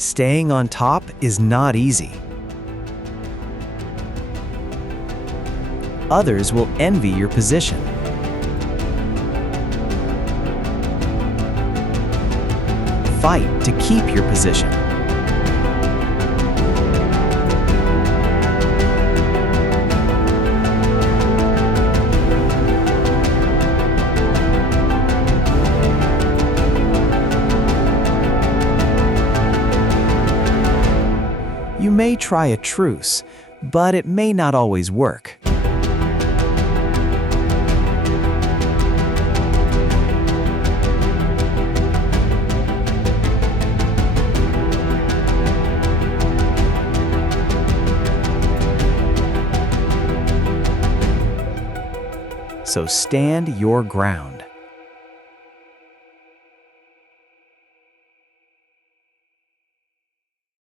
Staying on top is not easy. Others will envy your position. Fight to keep your position. You may try a truce, but it may not always work. So stand your ground.